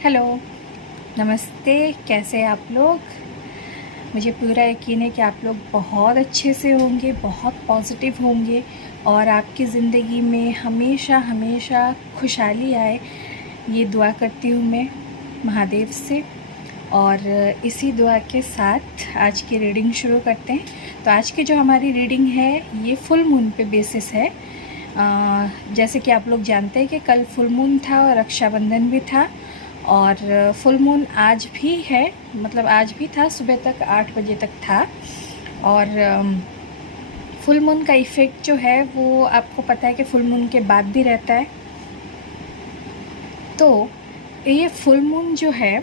Hello, नमस्ते। कैसे हैं आप लोग? मुझे पूरा यकीन है कि आप लोग बहुत अच्छे से होंगे, बहुत पॉजिटिव होंगे और आपकी ज़िंदगी में हमेशा हमेशा खुशहाली आए, ये दुआ करती हूँ मैं महादेव से। और इसी दुआ के साथ आज की रीडिंग शुरू करते हैं। तो आज की जो हमारी रीडिंग है ये फुल मून पे बेसिस है। जैसे कि आप लोग जानते हैं कि कल फुल मून था और रक्षाबंधन भी था और फुल मून आज भी है, मतलब आज भी था, सुबह तक 8 बजे तक था। और फुल मून का इफ़ेक्ट जो है वो आपको पता है कि फुल मून के बाद भी रहता है। तो ये फुल मून जो है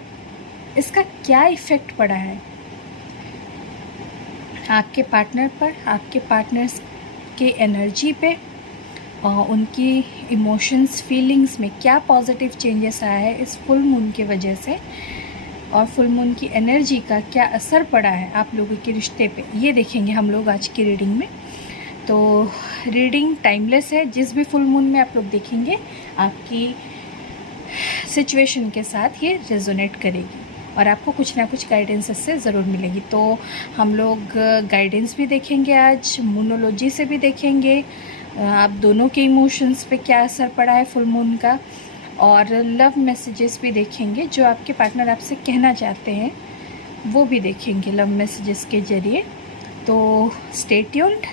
इसका क्या इफ़ेक्ट पड़ा है आपके पार्टनर पर, आपके पार्टनर्स के एनर्जी पे और उनकी इमोशंस फीलिंग्स में क्या पॉजिटिव चेंजेस आया है इस फुल मून की वजह से, और फुल मून की एनर्जी का क्या असर पड़ा है आप लोगों के रिश्ते पे, ये देखेंगे हम लोग आज की रीडिंग में। तो रीडिंग टाइमलेस है, जिस भी फुल मून में आप लोग देखेंगे आपकी सिचुएशन के साथ ये रेजोनेट करेगी और आपको कुछ ना कुछ गाइडेंस इससे ज़रूर मिलेगी। तो हम लोग गाइडेंस भी देखेंगे, आज मूनोलॉजी से भी देखेंगे आप दोनों के इमोशंस पे क्या असर पड़ा है फुल मून का, और लव मैसेजेस भी देखेंगे जो आपके पार्टनर आपसे कहना चाहते हैं, वो भी देखेंगे लव मैसेजेस के ज़रिए। तो स्टे ट्यून्ड,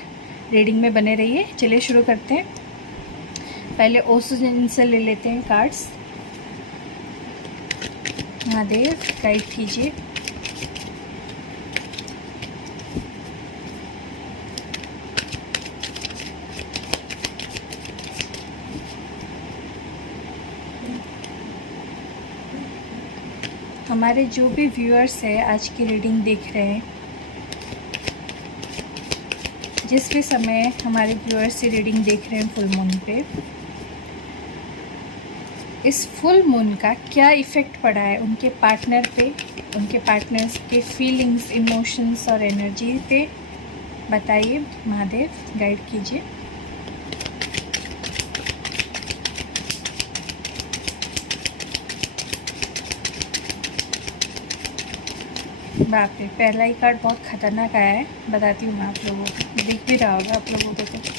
रीडिंग में बने रहिए। चलिए शुरू करते हैं। पहले ओसोजन से ले लेते हैं कार्ड्स। महादेव गाइड कीजिए। हमारे जो भी व्यूअर्स हैं आज की रीडिंग देख रहे हैं, जिस भी समय हमारे व्यूअर्स से रीडिंग देख रहे हैं फुल मून पे, इस फुल मून का क्या इफ़ेक्ट पड़ा है उनके पार्टनर पे, उनके पार्टनर्स के फीलिंग्स, इमोशंस और एनर्जी पे, बताइए। महादेव गाइड कीजिए। बाप रे, पहला ही कार्ड बहुत ख़तरनाक आया है, बताती हूँ मैं आप लोगों को, दिख भी रहा होगा आप लोगों को। तो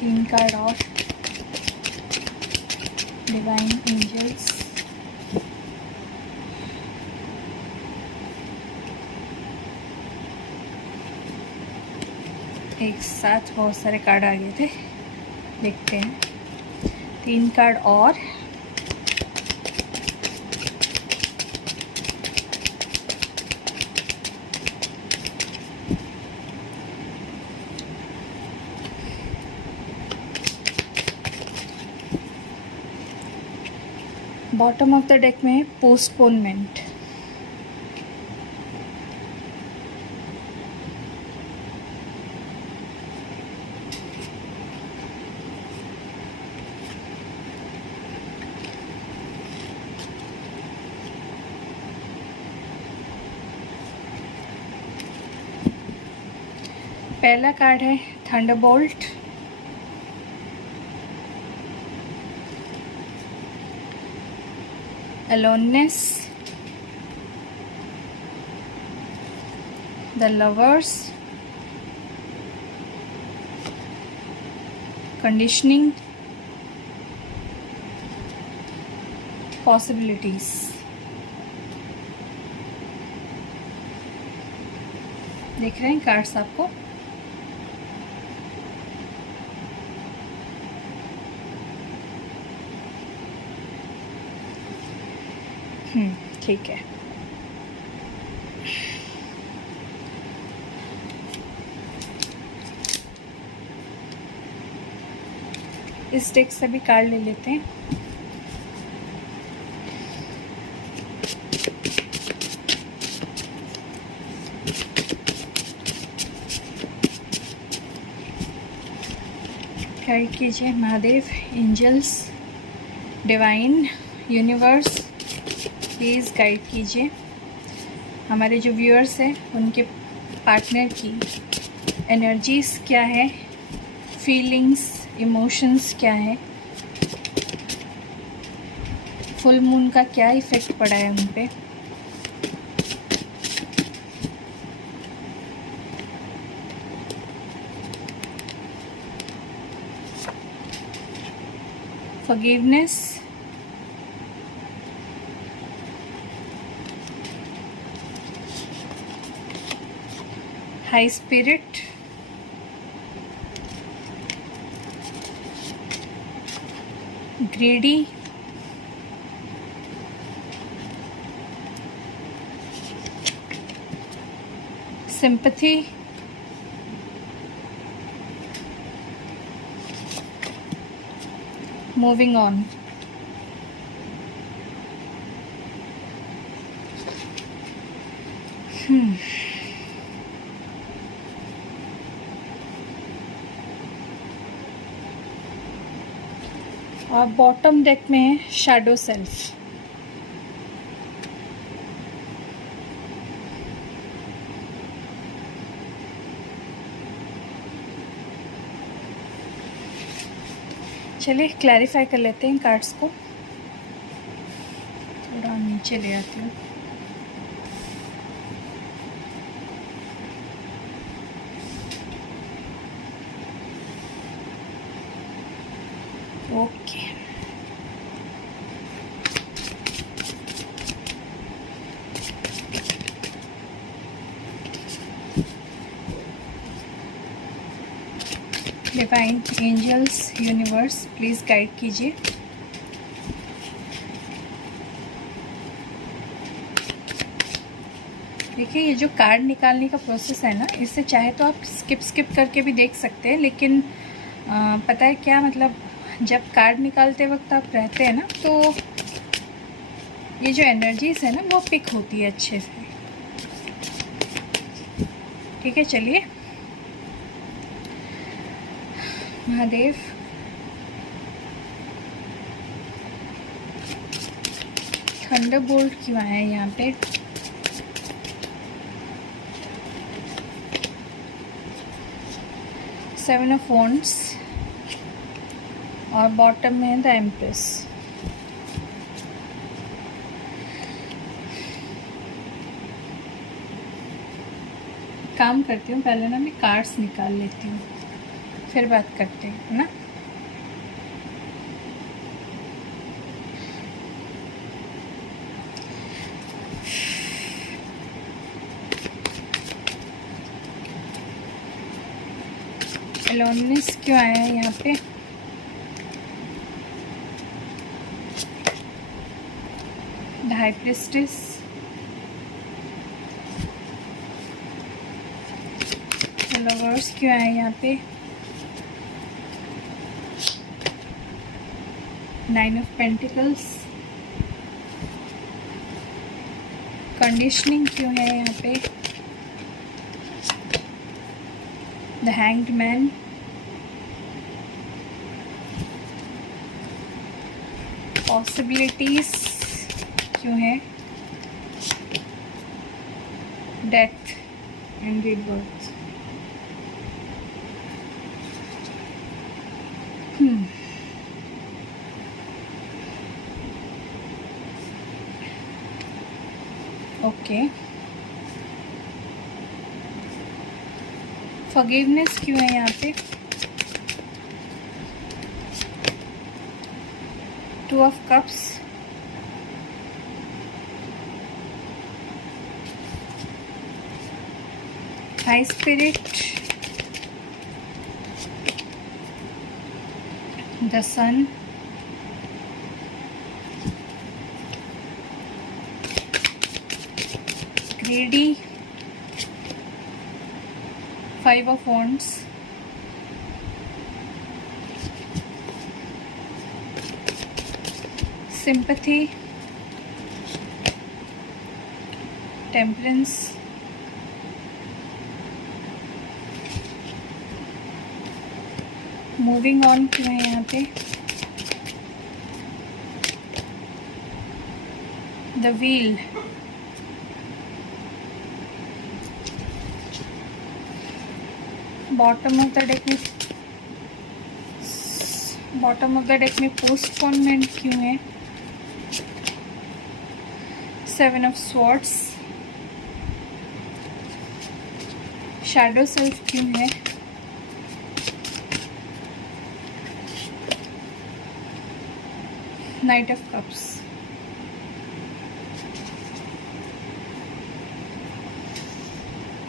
3 कार्ड और, डिवाइन एंजल्स, एक साथ बहुत सारे कार्ड आ गए थे, देखते हैं। 3 कार्ड और, बॉटम ऑफ द डेक में पोस्टपोनमेंट। पहला कार्ड है Thunderbolt, aloneness, the lovers, conditioning, possibilities. देख रहे हैं कार्ड्स आपको? ठीक है। इस डेक से भी कार्ड ले लेते हैं। गाइड कीजिए Mahadev, angels, divine, universe, please guide कीजिए हमारे जो व्यूअर्स हैं उनके पार्टनर की एनर्जीज़ क्या है, फीलिंग्स, इमोशंस क्या है, फुल मून का क्या इफ़ेक्ट पड़ा है उन पे। forgiveness, high spirit, greedy, sympathy, moving on. और बॉटम डेक में है शैडो सेल्फ। चलिए क्लैरिफाई कर लेते हैं कार्ड्स को, थोड़ा नीचे ले आती हूँ। Okay, divine, angels, universe, please guide कीजिए। देखिए ये जो कार्ड निकालने का प्रोसेस है ना, इससे चाहे तो आप स्किप करके भी देख सकते हैं, लेकिन पता है क्या मतलब, जब कार्ड निकालते वक्त आप रहते हैं ना, तो ये जो एनर्जीज है ना वो पिक होती है अच्छे से। ठीक है, चलिए महादेव, थंडरबोल्ट क्यों आया है यहाँ पे? सेवन ऑफ वॉन्ड्स और बॉटम में है द एम्प्रेस। काम करती हूँ, पहले ना मैं कार्ड्स निकाल लेती हूँ, फिर बात करते हैं, है ना। एलोननेस क्यों आया है यहाँ पे? द हाई प्रीस्टेस, लवर्स क्यों आए यहाँ पे? नाइन ऑफ पेंटिकल्स, कंडीशनिंग क्यों है यहाँ पे? द हैंग्ड मैन, पॉसिबिलिटीज क्यों है? Death and rebirth. Okay, forgiveness क्यों है यहाँ पे? Two of cups, high spirit, the sun, greedy, five of wands, sympathy, temperance, moving on क्यों है यहाँ पे? The wheel, bottom of the deck में पोस्टपोनमेंट क्यों है? Seven of swords, shadow self क्यों है? Night of cups.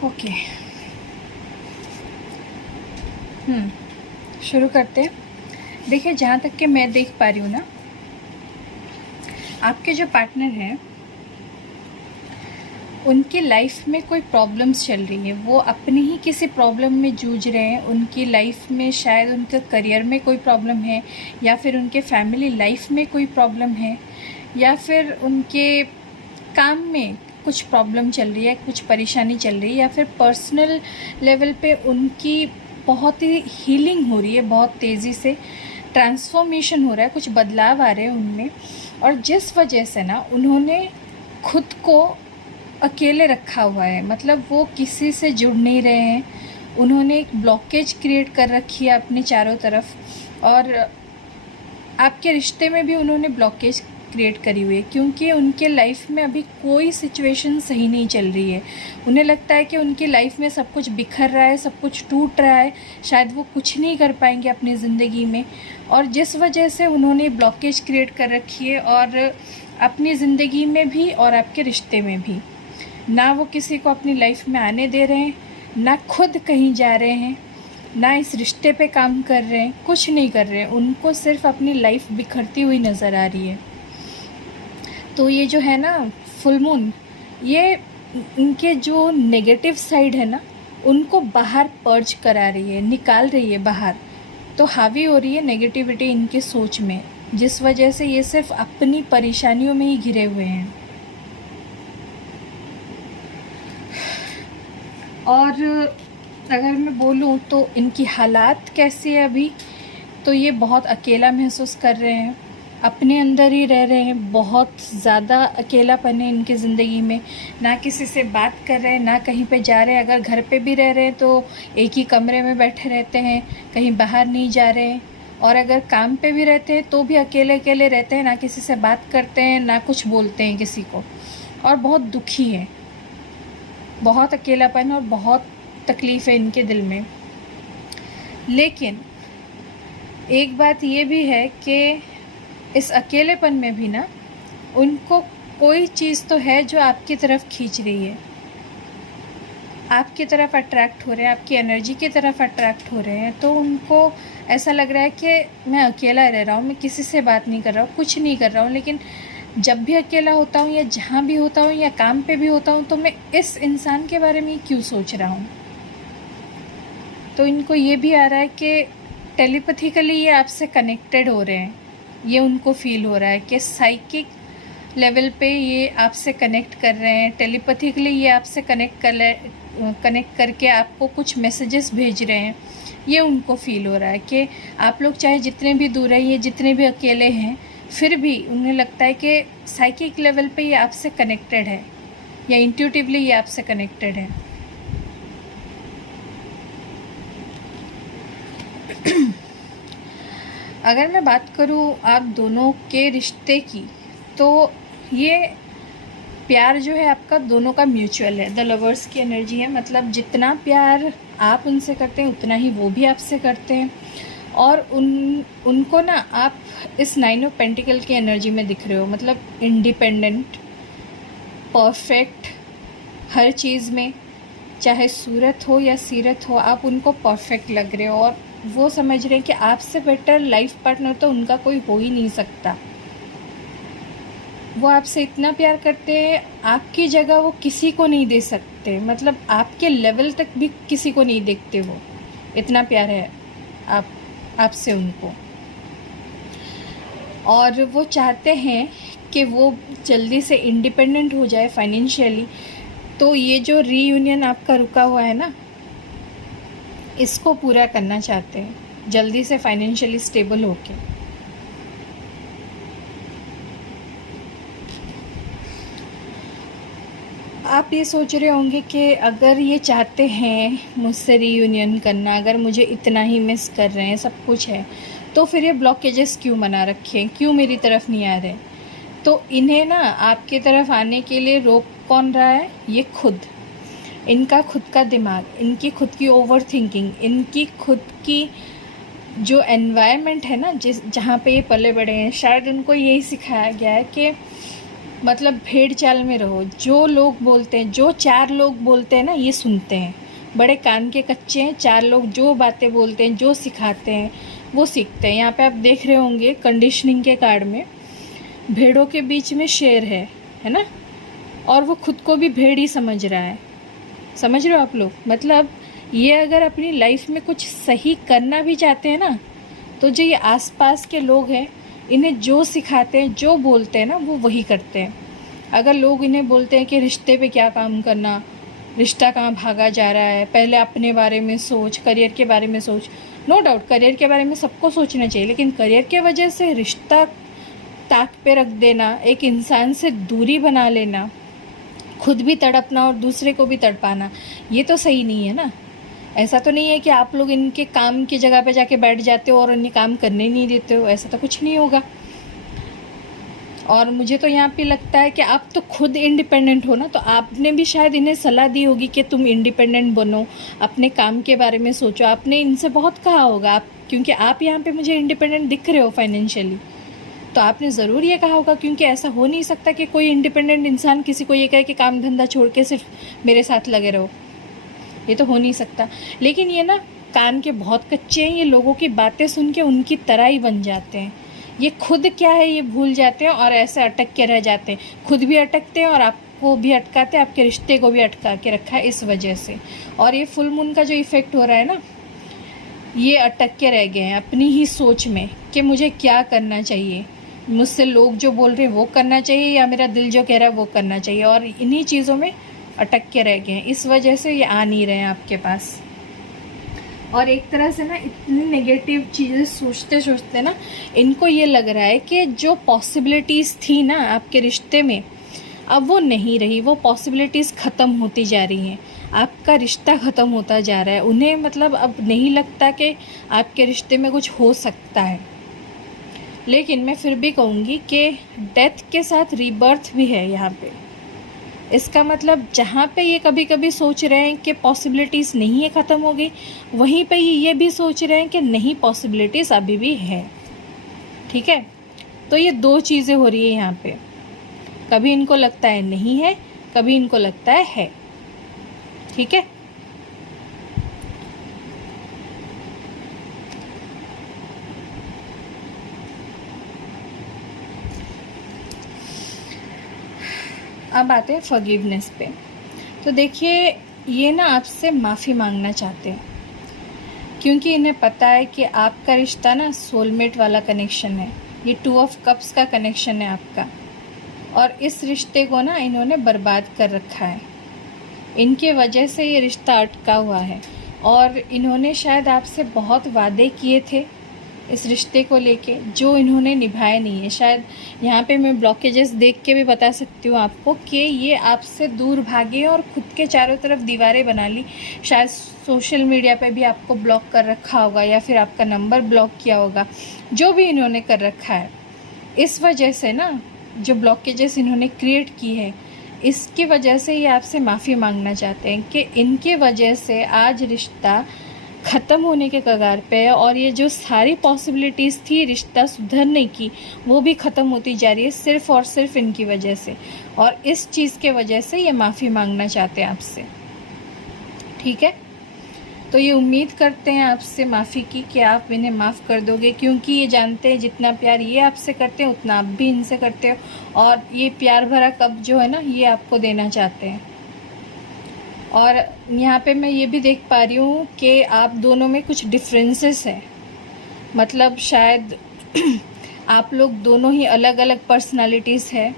ओके, शुरू करते हैं। देखिए, जहाँ तक कि मैं देख पा रही हूँ ना, आपके जो पार्टनर हैं उनकी लाइफ में कोई प्रॉब्लम्स चल रही है। वो अपनी ही किसी प्रॉब्लम में जूझ रहे हैं। उनकी लाइफ में शायद उनके करियर में कोई प्रॉब्लम है, या फिर उनके फैमिली लाइफ में कोई प्रॉब्लम है, या फिर उनके काम में कुछ प्रॉब्लम चल रही है, कुछ परेशानी चल रही है, या फिर पर्सनल लेवल पे उनकी बहुत ही हीलिंग हो रही है, बहुत तेज़ी से ट्रांसफॉर्मेशन हो रहा है, कुछ बदलाव आ रहे हैं उनमें। और जिस वजह से ना उन्होंने खुद को अकेले रखा हुआ है, मतलब वो किसी से जुड़ नहीं रहे हैं। उन्होंने एक ब्लॉकेज क्रिएट कर रखी है अपने चारों तरफ, और आपके रिश्ते में भी उन्होंने ब्लॉकेज क्रिएट करी हुई है, क्योंकि उनके लाइफ में अभी कोई सिचुएशन सही नहीं चल रही है। उन्हें लगता है कि उनकी लाइफ में सब कुछ बिखर रहा है, सब कुछ टूट रहा है, शायद वो कुछ नहीं कर पाएंगे अपनी ज़िंदगी में। और जिस वजह से उन्होंने ब्लॉकेज क्रिएट कर रखी है, और अपनी ज़िंदगी में भी और आपके रिश्ते में भी, ना वो किसी को अपनी लाइफ में आने दे रहे हैं, ना खुद कहीं जा रहे हैं, ना इस रिश्ते पे काम कर रहे हैं, कुछ नहीं कर रहे हैं। उनको सिर्फ अपनी लाइफ बिखरती हुई नज़र आ रही है। तो ये जो है ना फुल मून, ये इनके जो नेगेटिव साइड है ना, उनको बाहर पर्ज करा रही है, निकाल रही है बाहर। तो हावी हो रही है नेगेटिविटी इनकी सोच में, जिस वजह से ये सिर्फ अपनी परेशानियों में ही घिरे हुए हैं। और अगर मैं बोलूँ तो इनकी हालात कैसी है अभी, तो ये बहुत अकेला महसूस कर रहे हैं, अपने अंदर ही रह रहे हैं। बहुत ज़्यादा अकेलापन है इनकी ज़िंदगी में। ना किसी से बात कर रहे हैं, ना कहीं पे जा रहे हैं। अगर घर पे भी रह रहे हैं तो एक ही कमरे में बैठे रहते हैं, कहीं बाहर नहीं जा रहे हैं। और अगर काम पे भी रहते हैं तो भी अकेले अकेले रहते हैं, ना किसी से बात करते हैं, ना कुछ बोलते हैं किसी को। और बहुत दुखी है, बहुत अकेलापन और बहुत तकलीफ़ है इनके दिल में। लेकिन एक बात ये भी है कि इस अकेलेपन में भी ना उनको कोई चीज़ तो है जो आपकी तरफ खींच रही है, आपकी तरफ अट्रैक्ट हो रहे हैं, आपकी एनर्जी की तरफ अट्रैक्ट हो रहे हैं। तो उनको ऐसा लग रहा है कि मैं अकेला रह रहा हूँ, मैं किसी से बात नहीं कर रहा हूँ, कुछ नहीं कर रहा हूँ, लेकिन जब भी अकेला होता हूँ या जहाँ भी होता हूँ या काम पे भी होता हूँ तो मैं इस इंसान के बारे में क्यों सोच रहा हूँ। तो इनको ये भी आ रहा है कि टेलीपैथिकली ये आपसे कनेक्टेड हो रहे हैं। ये उनको फील हो रहा है कि साइकिक लेवल पे ये आपसे कनेक्ट कर रहे हैं, टेलीपैथिकली ये आपसे कनेक्ट करके आपको कुछ मैसेजेस भेज रहे हैं। ये उनको फील हो रहा है कि आप लोग चाहे जितने भी दूर रहिए, जितने भी अकेले हैं, फिर भी उन्हें लगता है कि साइकिक लेवल पे ये आपसे कनेक्टेड है, या इंट्यूटिवली ये आपसे कनेक्टेड है। अगर मैं बात करूँ आप दोनों के रिश्ते की, तो ये प्यार जो है आपका दोनों का म्यूचुअल है। द लवर्स की एनर्जी है, मतलब जितना प्यार आप उनसे करते हैं उतना ही वो भी आपसे करते हैं। और उनको ना आप इस 9 ऑफ पेंटिकल की एनर्जी में दिख रहे हो, मतलब इंडिपेंडेंट, परफेक्ट हर चीज़ में, चाहे सूरत हो या सीरत हो, आप उनको परफेक्ट लग रहे हो। और वो समझ रहे हैं कि आपसे बेटर लाइफ पार्टनर तो उनका कोई हो ही नहीं सकता। वो आपसे इतना प्यार करते हैं, आपकी जगह वो किसी को नहीं दे सकते, मतलब आपके लेवल तक भी किसी को नहीं देखते। वो इतना प्यार है आपसे उनको। और वो चाहते हैं कि वो जल्दी से इंडिपेंडेंट हो जाए फाइनेंशियली। तो ये जो रीयूनियन आपका रुका हुआ है ना, इसको पूरा करना चाहते हैं। जल्दी से फाइनेंशियली स्टेबल होके। आप ये सोच रहे होंगे कि अगर ये चाहते हैं मुझसे रीयूनियन करना, अगर मुझे इतना ही मिस कर रहे हैं, सब कुछ है, तो फिर ये ब्लॉकेजेस क्यों बना रखे हैं, क्यों मेरी तरफ नहीं आ रहे? तो इन्हें ना आपकी तरफ आने के लिए रोक कौन रहा है? ये खुद, इनका खुद का दिमाग, इनकी खुद की ओवर थिंकिंग, इनकी खुद की जो एनवायरनमेंट है ना, जहाँ पे ये पले बड़े हैं, शायद उनको यही सिखाया गया है कि मतलब भेड़ चाल में रहो। जो लोग बोलते हैं, जो चार लोग बोलते हैं ना, ये सुनते हैं। बड़े कान के कच्चे हैं। चार लोग जो बातें बोलते हैं, जो सिखाते हैं, वो सीखते हैं। यहाँ पे आप देख रहे होंगे कंडीशनिंग के कार्ड में भेड़ों के बीच में शेर है ना, और वो खुद को भी भेड़ ही समझ रहा है। समझ रहे हो आप लोग? मतलब ये अगर अपनी लाइफ में कुछ सही करना भी चाहते हैं ना, तो जो ये आसपास के लोग हैं, इन्हें जो सिखाते हैं, जो बोलते हैं ना, वो वही करते हैं। अगर लोग इन्हें बोलते हैं कि रिश्ते पे क्या काम करना, रिश्ता कहाँ भागा जा रहा है, पहले अपने बारे में सोच, करियर के बारे में सोच। नो डाउट करियर के बारे में सबको सोचना चाहिए, लेकिन करियर के वजह से रिश्ता ताक पे रख देना, एक इंसान से दूरी बना लेना, खुद भी तड़पना और दूसरे को भी तड़पाना, ये तो सही नहीं है ना। ऐसा तो नहीं है कि आप लोग इनके काम की जगह पे जाके बैठ जाते हो और इन्हें काम करने नहीं देते हो, ऐसा तो कुछ नहीं होगा। और मुझे तो यहाँ पे लगता है कि आप तो खुद इंडिपेंडेंट हो ना, तो आपने भी शायद इन्हें सलाह दी होगी कि तुम इंडिपेंडेंट बनो, अपने काम के बारे में सोचो। आपने इनसे बहुत कहा होगा, आप, क्योंकि आप यहाँ पे मुझे इंडिपेंडेंट दिख रहे हो फाइनेंशियली, तो आपने ज़रूर ये कहा होगा, क्योंकि ऐसा हो नहीं सकता कि कोई इंडिपेंडेंट इंसान किसी को ये कहे कि काम धंधा छोड़ के सिर्फ मेरे साथ लगे रहो। ये तो हो नहीं सकता। लेकिन ये ना कान के बहुत कच्चे हैं, ये लोगों की बातें सुन के उनकी तरह ही बन जाते हैं। ये खुद क्या है ये भूल जाते हैं और ऐसे अटक के रह जाते हैं। खुद भी अटकते हैं और आपको भी अटकाते हैं, आपके रिश्ते को भी अटका के रखा है इस वजह से। और ये फुल मून का जो इफ़ेक्ट हो रहा है ना, ये अटक के रह गए हैं अपनी ही सोच में कि मुझे क्या करना चाहिए, मुझसे लोग जो बोल रहे हैं वो करना चाहिए या मेरा दिल जो कह रहा है वो करना चाहिए, और इन्हीं चीज़ों में अटक के रह गए हैं। इस वजह से ये आ नहीं रहे हैं आपके पास। और एक तरह से ना इतनी नेगेटिव चीज़ें सोचते सोचते ना इनको ये लग रहा है कि जो पॉसिबिलिटीज़ थी ना आपके रिश्ते में, अब वो नहीं रही, वो पॉसिबिलिटीज़ ख़त्म होती जा रही हैं, आपका रिश्ता ख़त्म होता जा रहा है। उन्हें मतलब अब नहीं लगता कि आपके रिश्ते में कुछ हो सकता है। लेकिन मैं फिर भी कहूँगी कि डेथ के साथ रीबर्थ भी है यहाँ पे। इसका मतलब जहाँ पे ये कभी कभी सोच रहे हैं कि पॉसिबिलिटीज़ नहीं है, ख़त्म हो गई, वहीं पे ये भी सोच रहे हैं कि नहीं, पॉसिबिलिटीज़ अभी भी है। ठीक है, तो ये दो चीज़ें हो रही है यहाँ पे। कभी इनको लगता है नहीं है, कभी इनको लगता है। ठीक है, अब आते हैं फॉरगिवनेस पे। तो देखिए ये ना आपसे माफ़ी मांगना चाहते हैं, क्योंकि इन्हें पता है कि आपका रिश्ता ना सोलमेट वाला कनेक्शन है। ये 2 ऑफ कप्स का कनेक्शन है आपका, और इस रिश्ते को ना इन्होंने बर्बाद कर रखा है। इनके वजह से ये रिश्ता अटका हुआ है, और इन्होंने शायद आपसे बहुत वादे किए थे इस रिश्ते को लेके, जो इन्होंने निभाए नहीं है। शायद यहाँ पे मैं ब्लॉकेजेस देख के भी बता सकती हूँ आपको कि ये आपसे दूर भागे और खुद के चारों तरफ दीवारें बना ली। शायद सोशल मीडिया पे भी आपको ब्लॉक कर रखा होगा, या फिर आपका नंबर ब्लॉक किया होगा, जो भी इन्होंने कर रखा है। इस वजह से ना जो ब्लॉकेजेस इन्होंने क्रिएट की है, इसकी वजह से ये आपसे माफ़ी मांगना चाहते हैं कि इनके वजह से आज रिश्ता ख़त्म होने के कगार पे है, और ये जो सारी पॉसिबिलिटीज़ थी रिश्ता सुधरने की, वो भी ख़त्म होती जा रही है सिर्फ़ और सिर्फ इनकी वजह से। और इस चीज़ के वजह से ये माफ़ी मांगना चाहते हैं आपसे। ठीक है, तो ये उम्मीद करते हैं आपसे माफ़ी की कि आप इन्हें माफ़ कर दोगे, क्योंकि ये जानते हैं जितना प्यार ये आपसे करते हैं उतना आप भी इनसे करते हो, और ये प्यार भरा कप जो है ना ये आपको देना चाहते हैं। और यहाँ पे मैं ये भी देख पा रही हूँ कि आप दोनों में कुछ डिफरेंसेस हैं। मतलब शायद आप लोग दोनों ही अलग अलग पर्सनालिटीज़ है।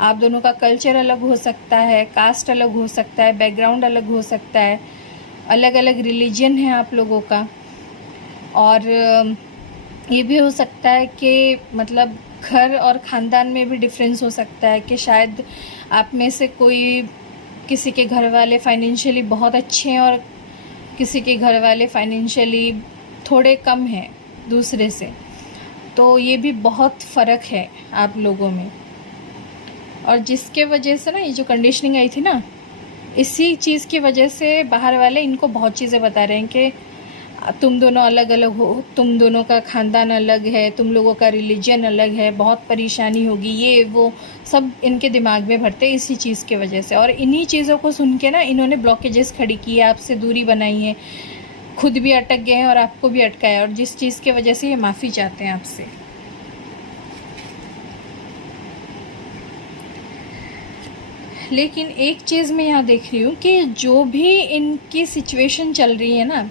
आप दोनों का कल्चर अलग हो सकता है, कास्ट अलग हो सकता है, बैकग्राउंड अलग हो सकता है, अलग अलग रिलीजन है आप लोगों का। और ये भी हो सकता है कि मतलब घर और ख़ानदान में भी डिफरेंस हो सकता है कि शायद आप में से कोई, किसी के घर वाले फाइनेंशियली बहुत अच्छे हैं और किसी के घर वाले फाइनेंशियली थोड़े कम हैं दूसरे से। तो ये भी बहुत फ़र्क है आप लोगों में, और जिसके वजह से ना ये जो कंडीशनिंग आई थी ना, इसी चीज़ की वजह से बाहर वाले इनको बहुत चीज़ें बता रहे हैं कि तुम दोनों अलग अलग हो, तुम दोनों का ख़ानदान अलग है, तुम लोगों का रिलीजन अलग है, बहुत परेशानी होगी, ये वो सब इनके दिमाग में भरते हैं इसी चीज़ की वजह से। और इन्हीं चीज़ों को सुन के ना इन्होंने ब्लॉकेजेस खड़ी की है, आपसे दूरी बनाई है, खुद भी अटक गए हैं और आपको भी अटकाया, और जिस चीज़ की वजह से ये माफ़ी चाहते हैं आपसे। लेकिन एक चीज़ मैं यहाँ देख रही हूँ कि जो भी इनकी सिचुएशन चल रही है ना,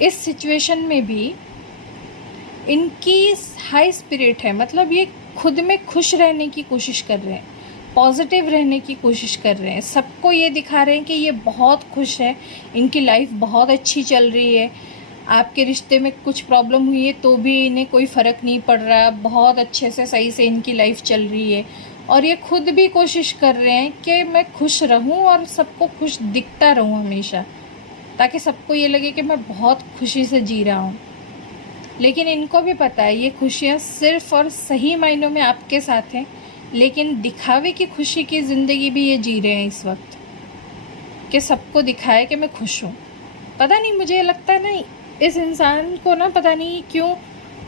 इस सिचुएशन में भी इनकी हाई स्पिरिट है, मतलब ये खुद में खुश रहने की कोशिश कर रहे हैं, पॉजिटिव रहने की कोशिश कर रहे हैं, सबको ये दिखा रहे हैं कि ये बहुत खुश है, इनकी लाइफ बहुत अच्छी चल रही है। आपके रिश्ते में कुछ प्रॉब्लम हुई है तो भी इन्हें कोई फ़र्क नहीं पड़ रहा, बहुत अच्छे से सही से इनकी लाइफ चल रही है। और ये खुद भी कोशिश कर रहे हैं कि मैं खुश रहूं और सबको खुश दिखता रहूं हमेशा, ताकि सबको ये लगे कि मैं बहुत खुशी से जी रहा हूँ। लेकिन इनको भी पता है ये खुशियाँ सिर्फ़ और सही मायनों में आपके साथ हैं, लेकिन दिखावे की खुशी की ज़िंदगी भी ये जी रहे हैं इस वक्त, कि सबको दिखाए कि मैं खुश हूँ। पता नहीं, मुझे ये लगता है ना, इस इंसान को ना पता नहीं क्यों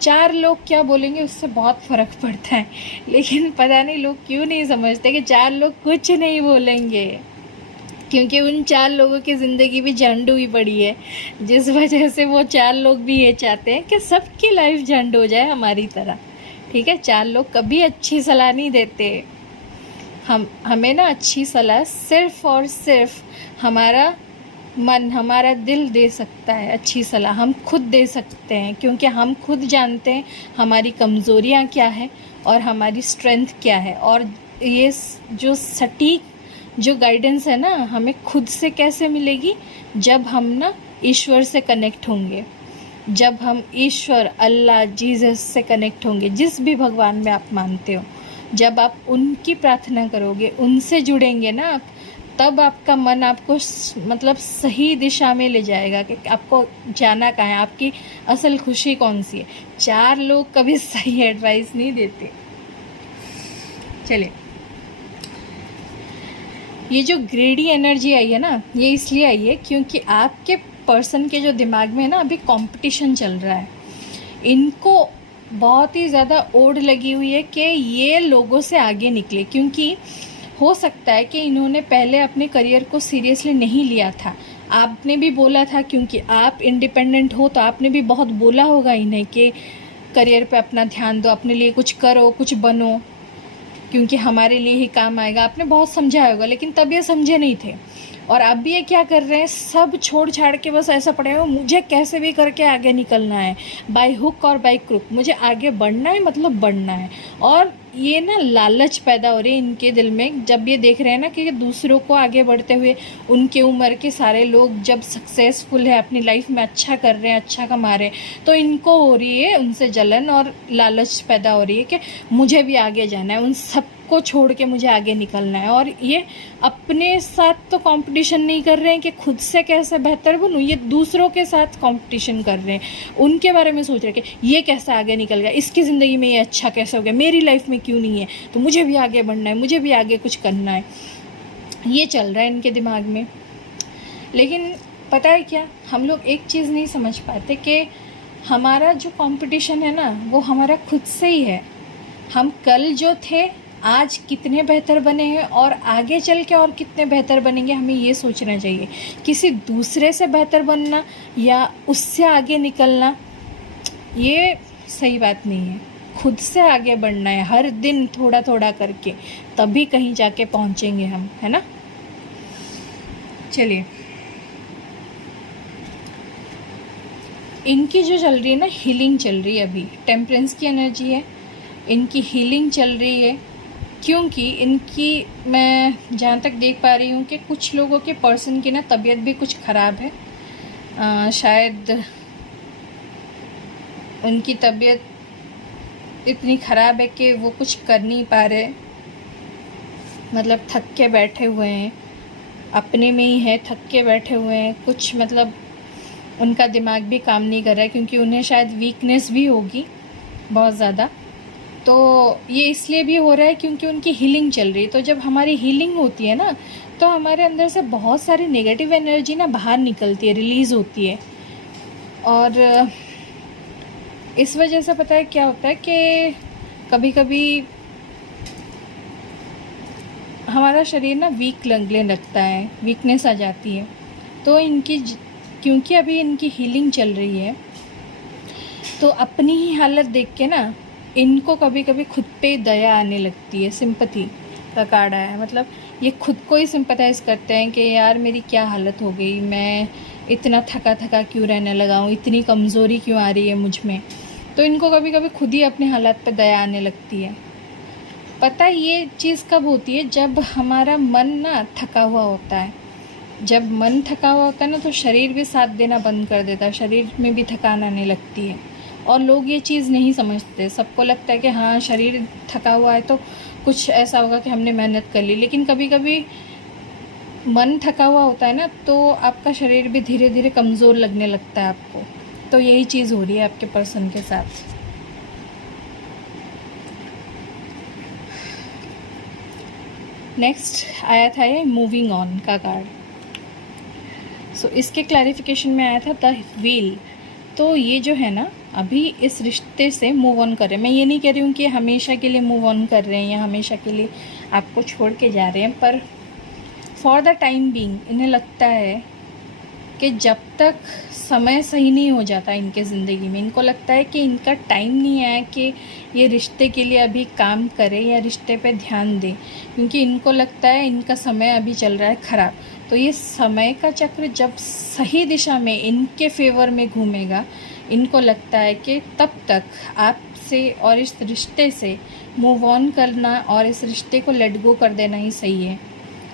4 लोग क्या बोलेंगे उससे बहुत फ़र्क पड़ता है, लेकिन पता नहीं लोग क्यों नहीं समझते कि 4 लोग कुछ नहीं बोलेंगे, क्योंकि उन 4 लोगों की ज़िंदगी भी झंड हुई पड़ी है, जिस वजह से वो 4 लोग भी ये चाहते हैं कि सबकी लाइफ झंड हो जाए हमारी तरह। ठीक है, 4 लोग कभी अच्छी सलाह नहीं देते। हमें ना अच्छी सलाह सिर्फ़ और सिर्फ हमारा मन, हमारा दिल दे सकता है। अच्छी सलाह हम खुद दे सकते हैं, क्योंकि हम खुद जानते हैं हमारी कमज़ोरियाँ क्या है और हमारी स्ट्रेंथ क्या है। और ये जो सटीक जो गाइडेंस है ना, हमें खुद से कैसे मिलेगी, जब हम ना ईश्वर से कनेक्ट होंगे, जब हम ईश्वर, अल्लाह, जीसस से कनेक्ट होंगे, जिस भी भगवान में आप मानते हो, जब आप उनकी प्रार्थना करोगे, उनसे जुड़ेंगे ना आप, तब आपका मन आपको मतलब सही दिशा में ले जाएगा कि आपको जाना कहाँ है, आपकी असल खुशी कौन सी है। 4 लोग कभी सही एडवाइस नहीं देते। चलिए, ये जो ग्रेडी एनर्जी आई है ना, ये इसलिए आई है क्योंकि आपके पर्सन के जो दिमाग में है ना, अभी कंपटीशन चल रहा है। इनको बहुत ही ज़्यादा ओढ़ लगी हुई है कि ये लोगों से आगे निकले, क्योंकि हो सकता है कि इन्होंने पहले अपने करियर को सीरियसली नहीं लिया था। आपने भी बोला था, क्योंकि आप इंडिपेंडेंट हो तो आपने भी बहुत बोला होगा इन्हें कि करियर पे अपना ध्यान दो, अपने लिए कुछ करो, कुछ बनो, क्योंकि हमारे लिए ही काम आएगा। आपने बहुत समझाया होगा, लेकिन तब ये समझे नहीं थे। और अब ये क्या कर रहे हैं, सब छोड़ छाड़ के बस ऐसा पड़े हो, मुझे कैसे भी करके आगे निकलना है, बाय हुक और बाय क्रुक मुझे आगे बढ़ना है, मतलब बढ़ना है। और ये ना लालच पैदा हो रही है इनके दिल में, जब ये देख रहे हैं ना कि दूसरों को आगे बढ़ते हुए, उनके उम्र के सारे लोग जब सक्सेसफुल है, अपनी लाइफ में अच्छा कर रहे हैं, अच्छा कमा रहे हैं, तो इनको हो रही है उनसे जलन और लालच पैदा हो रही है कि मुझे भी आगे जाना है, उन सब को छोड़ के मुझे आगे निकलना है। और ये अपने साथ तो कंपटीशन नहीं कर रहे हैं कि खुद से कैसे बेहतर बनूं, ये दूसरों के साथ कंपटीशन कर रहे हैं, उनके बारे में सोच रहे हैं कि ये कैसे आगे निकल गया, इसकी ज़िंदगी में ये अच्छा कैसे हो गया, मेरी लाइफ में क्यों नहीं है, तो मुझे भी आगे बढ़ना है, मुझे भी आगे कुछ करना है। ये चल रहा है इनके दिमाग में। लेकिन पता है क्या, हम लोग एक चीज़ नहीं समझ पाते कि हमारा जो कंपटीशन है ना, वो हमारा खुद से ही है। हम कल जो थे, आज कितने बेहतर बने हैं और आगे चल के और कितने बेहतर बनेंगे, हमें ये सोचना चाहिए। किसी दूसरे से बेहतर बनना या उससे आगे निकलना, ये सही बात नहीं है। खुद से आगे बढ़ना है, हर दिन थोड़ा थोड़ा करके, तभी कहीं जाके पहुंचेंगे हम, है ना। चलिए, इनकी जो चल रही है ना, हीलिंग चल रही है अभी, टेम्परेंस की एनर्जी है, इनकी हीलिंग चल रही है। क्योंकि इनकी, मैं जहाँ तक देख पा रही हूँ कि कुछ लोगों के पर्सन की ना तबीयत भी कुछ ख़राब है। शायद उनकी तबीयत इतनी ख़राब है कि वो कुछ कर नहीं पा रहे, मतलब थक के बैठे हुए हैं, अपने में ही है, थक के बैठे हुए हैं, कुछ मतलब उनका दिमाग भी काम नहीं कर रहा है, क्योंकि उन्हें शायद वीकनेस भी होगी बहुत ज़्यादा। तो ये इसलिए भी हो रहा है क्योंकि उनकी हीलिंग चल रही है। तो जब हमारी हीलिंग होती है ना, तो हमारे अंदर से बहुत सारी नेगेटिव एनर्जी ना बाहर निकलती है, रिलीज़ होती है। और इस वजह से पता है क्या होता है कि कभी कभी हमारा शरीर ना वीक लगने लगता है, वीकनेस आ जाती है। तो क्योंकि अभी इनकी हीलिंग चल रही है, तो अपनी ही हालत देख के ना इनको कभी कभी खुद पे दया आने लगती है। सिंपैथी का कार्ड आया है, मतलब ये खुद को ही सिंपैथाइज़ करते हैं कि यार मेरी क्या हालत हो गई, मैं इतना थका थका क्यों रहने लगा हूँ, इतनी कमज़ोरी क्यों आ रही है मुझ में। तो इनको कभी कभी खुद ही अपनी हालत पे दया आने लगती है। पता है ये चीज़ कब होती है? जब हमारा मन ना थका हुआ होता है। जब मन थका हुआ होता है ना, तो शरीर भी साथ देना बंद कर देता है, शरीर में भी थकान आने लगती है। और लोग ये चीज़ नहीं समझते, सबको लगता है कि हाँ शरीर थका हुआ है तो कुछ ऐसा होगा कि हमने मेहनत कर ली। लेकिन कभी कभी मन थका हुआ होता है ना, तो आपका शरीर भी धीरे धीरे कमज़ोर लगने लगता है आपको। तो यही चीज़ हो रही है आपके पर्सन के साथ। नेक्स्ट आया था ये मूविंग ऑन का कार्ड। सो इसके क्लैरिफिकेशन में आया था द व्हील। तो ये जो है ना, अभी इस रिश्ते से मूव ऑन कर रहे हैं। मैं ये नहीं कह रही हूँ कि हमेशा के लिए मूव ऑन कर रहे हैं या हमेशा के लिए आपको छोड़ के जा रहे हैं, पर फॉर द टाइम बीइंग इन्हें लगता है कि जब तक समय सही नहीं हो जाता इनके ज़िंदगी में, इनको लगता है कि इनका टाइम नहीं आया कि ये रिश्ते के लिए अभी काम करे या रिश्ते पे ध्यान दे, क्योंकि इनको लगता है इनका समय अभी चल रहा है ख़राब। तो ये समय का चक्र जब सही दिशा में इनके फेवर में घूमेगा, इनको लगता है कि तब तक आपसे और इस रिश्ते से मूव ऑन करना और इस रिश्ते को लेट गो कर देना ही सही है।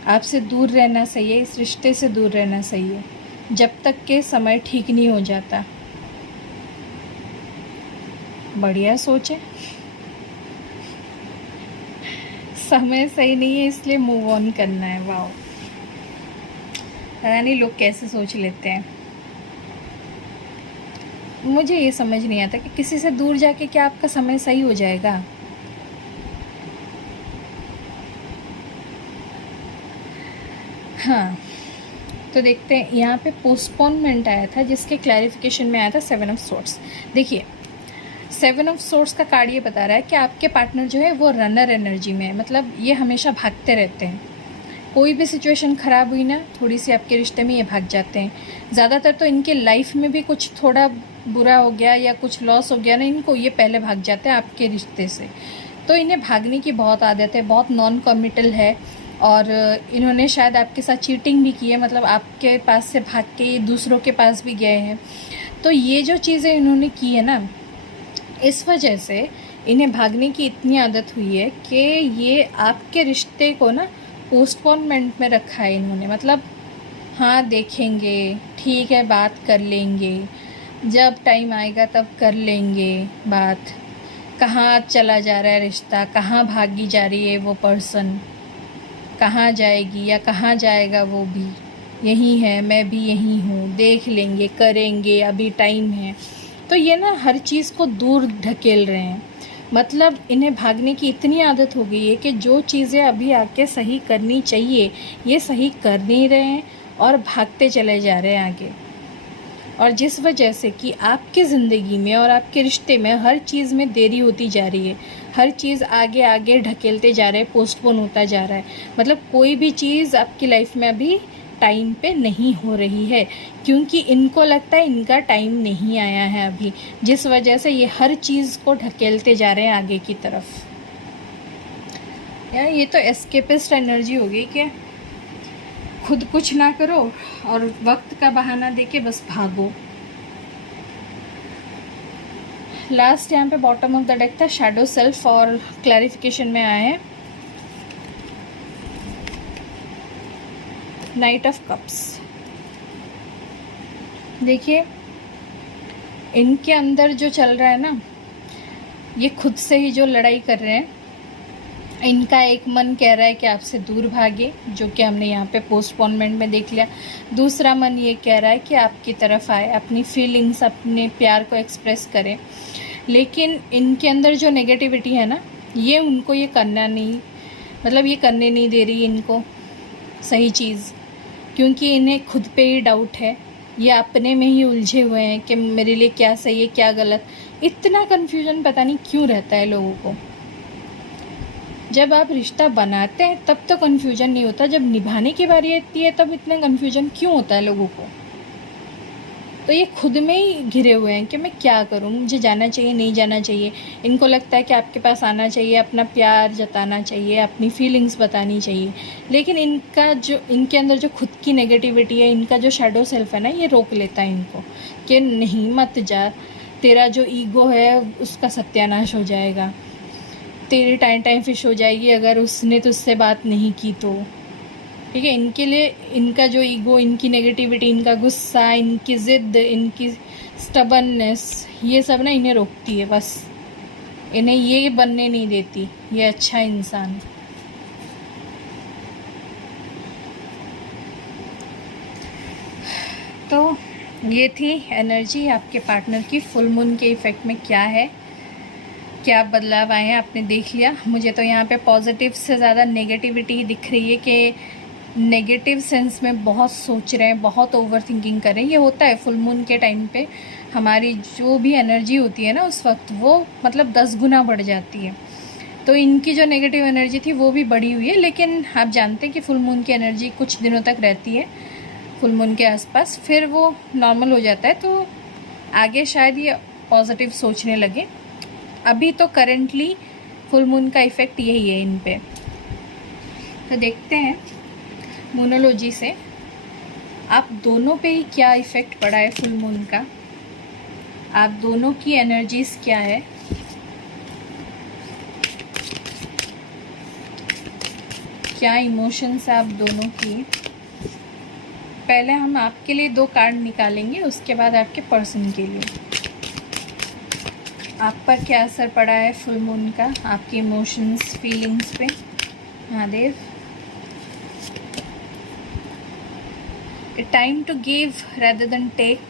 आपसे दूर रहना सही है, इस रिश्ते से दूर रहना सही है, जब तक के समय ठीक नहीं हो जाता। बढ़िया सोच है। समय सही नहीं है इसलिए मूव ऑन करना है। वाह, पता नहीं लोग कैसे सोच लेते हैं। मुझे ये समझ नहीं आता कि किसी से दूर जाके क्या आपका समय सही हो जाएगा। हाँ, तो देखते हैं। यहाँ पे पोस्टपोनमेंट आया था, जिसके क्लैरिफिकेशन में आया था 7 ऑफ सोर्ड्स। देखिए 7 ऑफ सोर्ड्स का कार्ड ये बता रहा है कि आपके पार्टनर जो है वो रनर एनर्जी में है, मतलब ये हमेशा भागते रहते हैं। कोई भी सिचुएशन ख़राब हुई ना, थोड़ी सी आपके रिश्ते में, ये भाग जाते हैं। ज़्यादातर तो इनके लाइफ में भी कुछ थोड़ा बुरा हो गया या कुछ लॉस हो गया ना, इनको ये पहले भाग जाते हैं आपके रिश्ते से। तो इन्हें भागने की बहुत आदत है, बहुत नॉन कमिटल है। और इन्होंने शायद आपके साथ चीटिंग भी की है, मतलब आपके पास से भाग के दूसरों के पास भी गए हैं। तो ये जो चीज़ें इन्होंने की है ना, इस वजह से इन्हें भागने की इतनी आदत हुई है कि ये आपके रिश्ते को ना पोस्टपोनमेंट में रखा है इन्होंने। मतलब हाँ देखेंगे, ठीक है, बात कर लेंगे, जब टाइम आएगा तब कर लेंगे बात। कहाँ चला जा रहा है रिश्ता, कहाँ भागी जा रही है वो पर्सन, कहाँ जाएगी या कहाँ जाएगा वो भी, यही है, मैं भी यही हूँ, देख लेंगे, करेंगे, अभी टाइम है। तो ये ना हर चीज़ को दूर ढकेल रहे हैं। मतलब इन्हें भागने की इतनी आदत हो गई है कि जो चीज़ें अभी आके सही करनी चाहिए ये सही कर नहीं रहे हैं और भागते चले जा रहे हैं आगे। और जिस वजह से कि आपकी ज़िंदगी में और आपके रिश्ते में हर चीज़ में देरी होती जा रही है, हर चीज़ आगे आगे ढकेलते जा रहे हैं, पोस्टपोन होता जा रहा है। मतलब कोई भी चीज़ आपकी लाइफ में अभी टाइम पे नहीं हो रही है, क्योंकि इनको लगता है इनका टाइम नहीं आया है अभी, जिस वजह से ये हर चीज़ को ढकेलते जा रहे हैं आगे की तरफ। यार ये तो एस्केपिस्ट एनर्जी हो गई कि खुद कुछ ना करो और वक्त का बहाना देके बस भागो। लास्ट यहाँ पे बॉटम ऑफ द डेक था शैडो सेल्फ, और क्लैरिफिकेशन में आए हैं नाइट ऑफ कप्स। देखिए इनके अंदर जो चल रहा है ना, ये खुद से ही जो लड़ाई कर रहे हैं, इनका एक मन कह रहा है कि आपसे दूर भागे, जो कि हमने यहाँ पे पोस्टपोनमेंट में देख लिया। दूसरा मन ये कह रहा है कि आपकी तरफ आए, अपनी फीलिंग्स, अपने प्यार को एक्सप्रेस करे। लेकिन इनके अंदर जो नेगेटिविटी है ना, ये उनको ये करना नहीं, मतलब ये करने नहीं दे रही इनको सही चीज़, क्योंकि इन्हें खुद पे ही डाउट है। ये अपने में ही उलझे हुए हैं कि मेरे लिए क्या सही है क्या गलत। इतना कन्फ्यूजन पता नहीं क्यों रहता है लोगों को। जब आप रिश्ता बनाते हैं तब तो कन्फ्यूजन नहीं होता, जब निभाने की बारी आती है तब इतना कन्फ्यूजन क्यों होता है लोगों को। तो ये खुद में ही घिरे हुए हैं कि मैं क्या करूं, मुझे जाना चाहिए नहीं जाना चाहिए। इनको लगता है कि आपके पास आना चाहिए, अपना प्यार जताना चाहिए, अपनी फीलिंग्स बतानी चाहिए। लेकिन इनके अंदर जो खुद की नेगेटिविटी है, इनका जो शैडो सेल्फ है ना, ये रोक लेता है इनको कि नहीं मत जा, तेरा जो ईगो है उसका सत्यानाश हो जाएगा, तेरी टाइम फिश हो जाएगी अगर उसने तुझसे बात नहीं की तो। ठीक है, इनके लिए इनका जो ईगो, इनकी नेगेटिविटी, इनका गुस्सा, इनकी ज़िद, इनकी स्टबननेस, ये सब ना इन्हें रोकती है। बस इन्हें ये बनने नहीं देती ये अच्छा इंसान। तो ये थी एनर्जी आपके पार्टनर की। फुल मून के इफ़ेक्ट में क्या है, क्या बदलाव आए हैं, आपने देख लिया। मुझे तो यहाँ पे पॉजिटिव से ज़्यादा नेगेटिविटी ही दिख रही है कि नेगेटिव सेंस में बहुत सोच रहे हैं, बहुत ओवर थिंकिंग कर रहे हैं। ये होता है फुल मून के टाइम पे, हमारी जो भी एनर्जी होती है ना उस वक्त, वो मतलब 10 गुना बढ़ जाती है। तो इनकी जो नेगेटिव एनर्जी थी वो भी बढ़ी हुई है। लेकिन आप जानते हैं कि फुल मून की एनर्जी कुछ दिनों तक रहती है, फुल मून के आसपास, फिर वो नॉर्मल हो जाता है। तो आगे शायद ये पॉजिटिव सोचने लगे। अभी तो करेंटली फुल मून का इफ़ेक्ट यही है इन पे। तो देखते हैं मूनोलॉजी से आप दोनों पे ही क्या इफ़ेक्ट पड़ा है फुल मून का, आप दोनों की एनर्जीज़ क्या है। क्या इमोशंस है आप दोनों की। पहले हम आपके लिए 2 कार्ड निकालेंगे, उसके बाद आपके पर्सन के लिए। आप पर क्या असर पड़ा है फुल मून का आपके इमोशंस, फीलिंग्स पे। Mahadev, a time to give rather than take.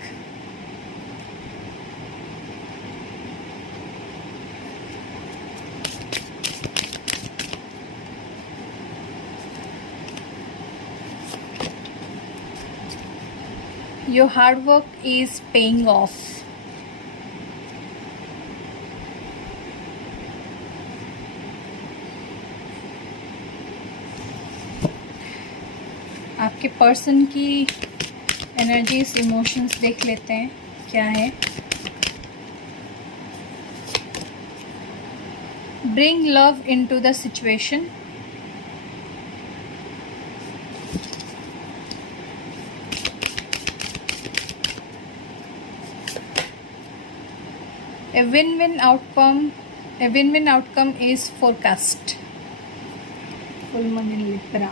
Your hard work is paying off. आपके पर्सन की एनर्जीज, इमोशंस देख लेते हैं क्या है। Bring love into the situation. A win-win outcome is forecast. Full moon in Libra.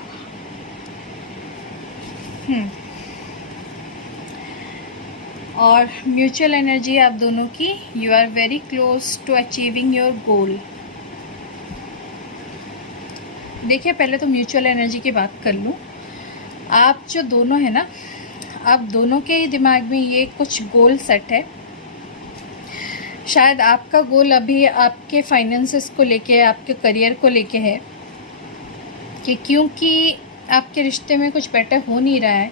और mutual energy आप दोनों की, you are very close to achieving your goal. देखिए, पहले तो म्यूचुअल एनर्जी की बात कर लूँ। आप जो दोनों हैं ना, आप दोनों के ही दिमाग में ये कुछ गोल सेट है। शायद आपका गोल अभी आपके फाइनेंसेस को लेके, आपके करियर को लेके है कि क्योंकि आपके रिश्ते में कुछ बेटर हो नहीं रहा है,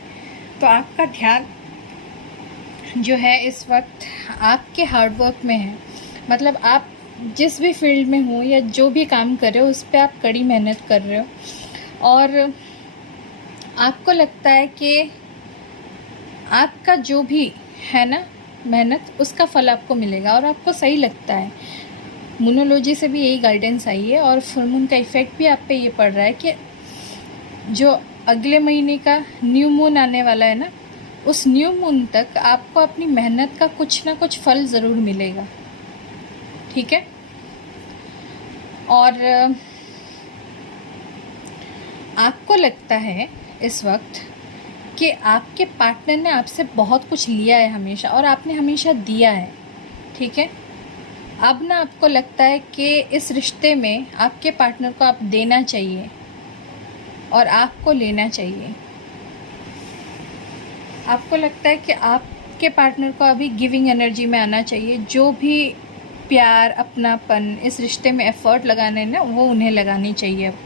तो आपका ध्यान जो है इस वक्त आपके हार्डवर्क में है। मतलब आप जिस भी फील्ड में हो या जो भी काम कर रहे हो, उस पर आप कड़ी मेहनत कर रहे हो और आपको लगता है कि आपका जो भी है ना मेहनत, उसका फल आपको मिलेगा और आपको सही लगता है। मूनोलॉजी से भी यही गाइडेंस आई है और फुल मून का इफ़ेक्ट भी आप पे ये पड़ रहा है कि जो अगले महीने का न्यू मून आने वाला है ना, उस न्यू मून तक आपको अपनी मेहनत का कुछ ना कुछ फल ज़रूर मिलेगा। ठीक है, और आपको लगता है इस वक्त कि आपके पार्टनर ने आपसे बहुत कुछ लिया है हमेशा, और आपने हमेशा दिया है। ठीक है। अब ना आपको लगता है कि इस रिश्ते में आपके पार्टनर को आप देना चाहिए और आपको लेना चाहिए। आपको लगता है कि आपके पार्टनर को अभी गिविंग एनर्जी में आना चाहिए। जो भी प्यार, अपनापन इस रिश्ते में एफ़र्ट लगाना है ना, वो उन्हें लगानी चाहिए अब।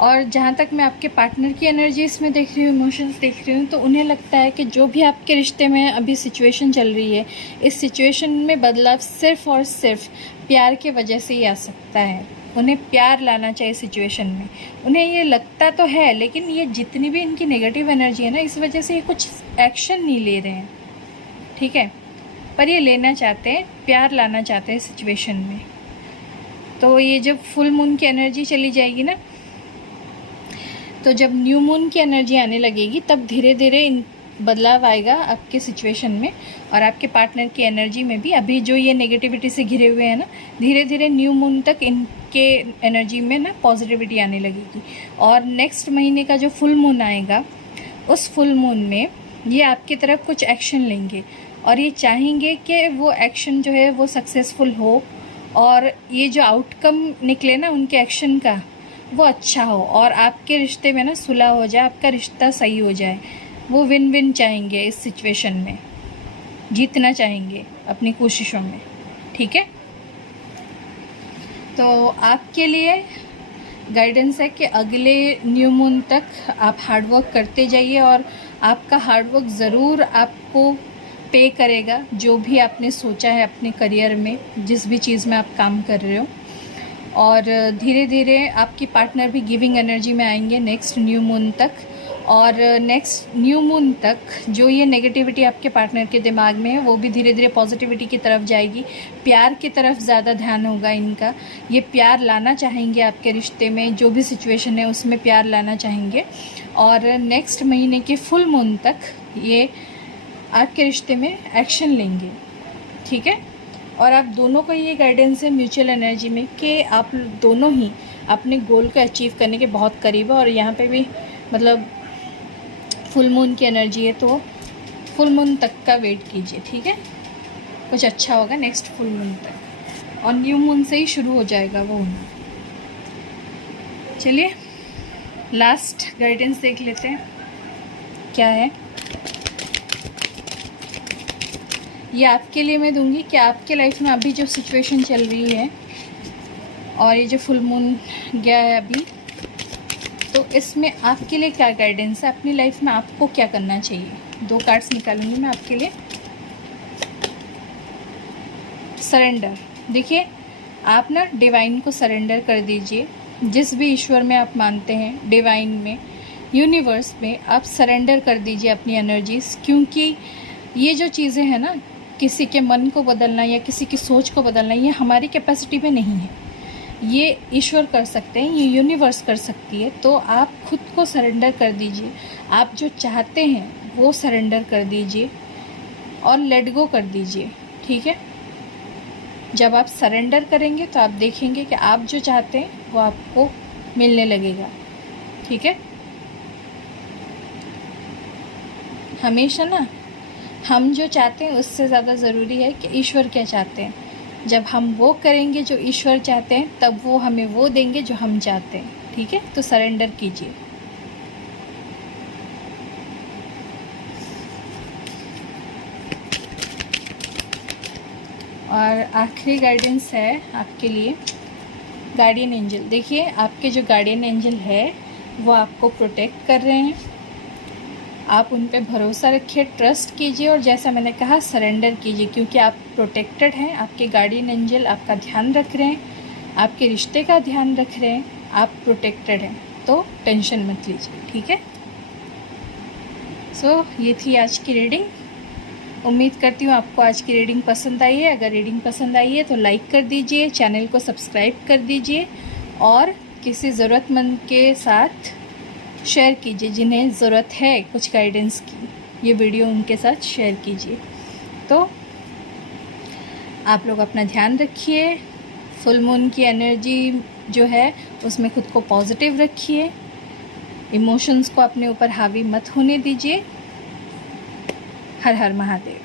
और जहाँ तक मैं आपके पार्टनर की एनर्जी इसमें देख रही हूँ, इमोशंस देख रही हूँ, तो उन्हें लगता है कि जो भी आपके रिश्ते में अभी सिचुएशन चल रही है, इस सिचुएशन में बदलाव सिर्फ़ और सिर्फ प्यार की वजह से ही आ सकता है। उन्हें प्यार लाना चाहिए सिचुएशन में। उन्हें ये लगता तो है, लेकिन ये जितनी भी इनकी नेगेटिव एनर्जी है ना, इस वजह से ये कुछ एक्शन नहीं ले रहे हैं, ठीक है। पर ये लेना चाहते हैं, प्यार लाना चाहते हैं सिचुएशन में। तो ये जब फुल मून की एनर्जी चली जाएगी ना, तो जब न्यू मून की एनर्जी आने लगेगी, तब धीरे धीरे इन बदलाव आएगा आपके सिचुएशन में और आपके पार्टनर की एनर्जी में भी। अभी जो ये नेगेटिविटी से घिरे हुए हैं ना, धीरे धीरे न्यू मून तक इनके एनर्जी में ना पॉजिटिविटी आने लगेगी। और नेक्स्ट महीने का जो फुल मून आएगा, उस फुल मून में ये आपकी तरफ कुछ एक्शन लेंगे और ये चाहेंगे कि वो एक्शन जो है वो सक्सेसफुल हो और ये जो आउटकम निकले ना उनके एक्शन का, वो अच्छा हो और आपके रिश्ते में ना सुलह हो जाए, आपका रिश्ता सही हो जाए। वो विन विन चाहेंगे, इस सिचुएशन में जीतना चाहेंगे अपनी कोशिशों में, ठीक है। तो आपके लिए गाइडेंस है कि अगले न्यू मून तक आप हार्डवर्क करते जाइए और आपका हार्डवर्क ज़रूर आपको पे करेगा, जो भी आपने सोचा है अपने करियर में, जिस भी चीज़ में आप काम कर रहे हो। और धीरे धीरे आपकी पार्टनर भी गिविंग एनर्जी में आएंगे नेक्स्ट न्यू मून तक। और नेक्स्ट न्यू मून तक जो ये नेगेटिविटी आपके पार्टनर के दिमाग में है, वो भी धीरे धीरे पॉजिटिविटी की तरफ जाएगी। प्यार की तरफ ज़्यादा ध्यान होगा इनका। ये प्यार लाना चाहेंगे आपके रिश्ते में, जो भी सिचुएशन है उसमें प्यार लाना चाहेंगे। और नेक्स्ट महीने के फुल मून तक ये आपके रिश्ते में एक्शन लेंगे, ठीक है। और आप दोनों को ये गाइडेंस है म्यूचुअल एनर्जी में कि आप दोनों ही अपने गोल को अचीव करने के बहुत करीब है। और यहाँ पे भी मतलब फुल मून की एनर्जी है, तो फुल मून तक का वेट कीजिए, ठीक है। कुछ अच्छा होगा नेक्स्ट फुल मून तक और न्यू मून से ही शुरू हो जाएगा वो होना। चलिए लास्ट गाइडेंस देख लेते हैं क्या है। ये आपके लिए मैं दूंगी कि आपके लाइफ में अभी जो सिचुएशन चल रही है और ये जो फुल मून गया है अभी, तो इसमें आपके लिए क्या गाइडेंस है, अपनी लाइफ में आपको क्या करना चाहिए। 2 कार्ड्स निकालूंगी मैं आपके लिए। सरेंडर। देखिए, आप ना डिवाइन को सरेंडर कर दीजिए। जिस भी ईश्वर में आप मानते हैं, डिवाइन में, यूनिवर्स में, आप सरेंडर कर दीजिए अपनी एनर्जीज। क्योंकि ये जो चीज़ें हैं ना, किसी के मन को बदलना या किसी की सोच को बदलना, ये हमारी कैपेसिटी में नहीं है। ये ईश्वर कर सकते हैं, ये यूनिवर्स कर सकती है। तो आप खुद को सरेंडर कर दीजिए। आप जो चाहते हैं वो सरेंडर कर दीजिए और लेट गो कर दीजिए, ठीक है। जब आप सरेंडर करेंगे तो आप देखेंगे कि आप जो चाहते हैं वो आपको मिलने लगेगा, ठीक है। हमेशा ना हम जो चाहते हैं उससे ज़्यादा ज़रूरी है कि ईश्वर क्या चाहते हैं। जब हम वो करेंगे जो ईश्वर चाहते हैं, तब वो हमें वो देंगे जो हम चाहते हैं, ठीक है। तो सरेंडर कीजिए। और आखिरी गाइडेंस है आपके लिए गार्डियन एंजल। देखिए, आपके जो गार्डियन एंजल है वो आपको प्रोटेक्ट कर रहे हैं। आप उन पे भरोसा रखिए, ट्रस्ट कीजिए और जैसा मैंने कहा सरेंडर कीजिए, क्योंकि आप प्रोटेक्टेड हैं। आपके गार्डियन एंजल आपका ध्यान रख रहे हैं, आपके रिश्ते का ध्यान रख रहे हैं, आप प्रोटेक्टेड हैं। तो टेंशन मत लीजिए, ठीक है। सो ये थी आज की रीडिंग। उम्मीद करती हूँ आपको आज की रीडिंग पसंद आई है। अगर रीडिंग पसंद आई है तो लाइक कर दीजिए, चैनल को सब्सक्राइब कर दीजिए और किसी ज़रूरतमंद के साथ शेयर कीजिए जिन्हें ज़रूरत है कुछ गाइडेंस की। ये वीडियो उनके साथ शेयर कीजिए। तो आप लोग अपना ध्यान रखिए। फुल मून की एनर्जी जो है उसमें खुद को पॉजिटिव रखिए। इमोशंस को अपने ऊपर हावी मत होने दीजिए। हर हर महादेव।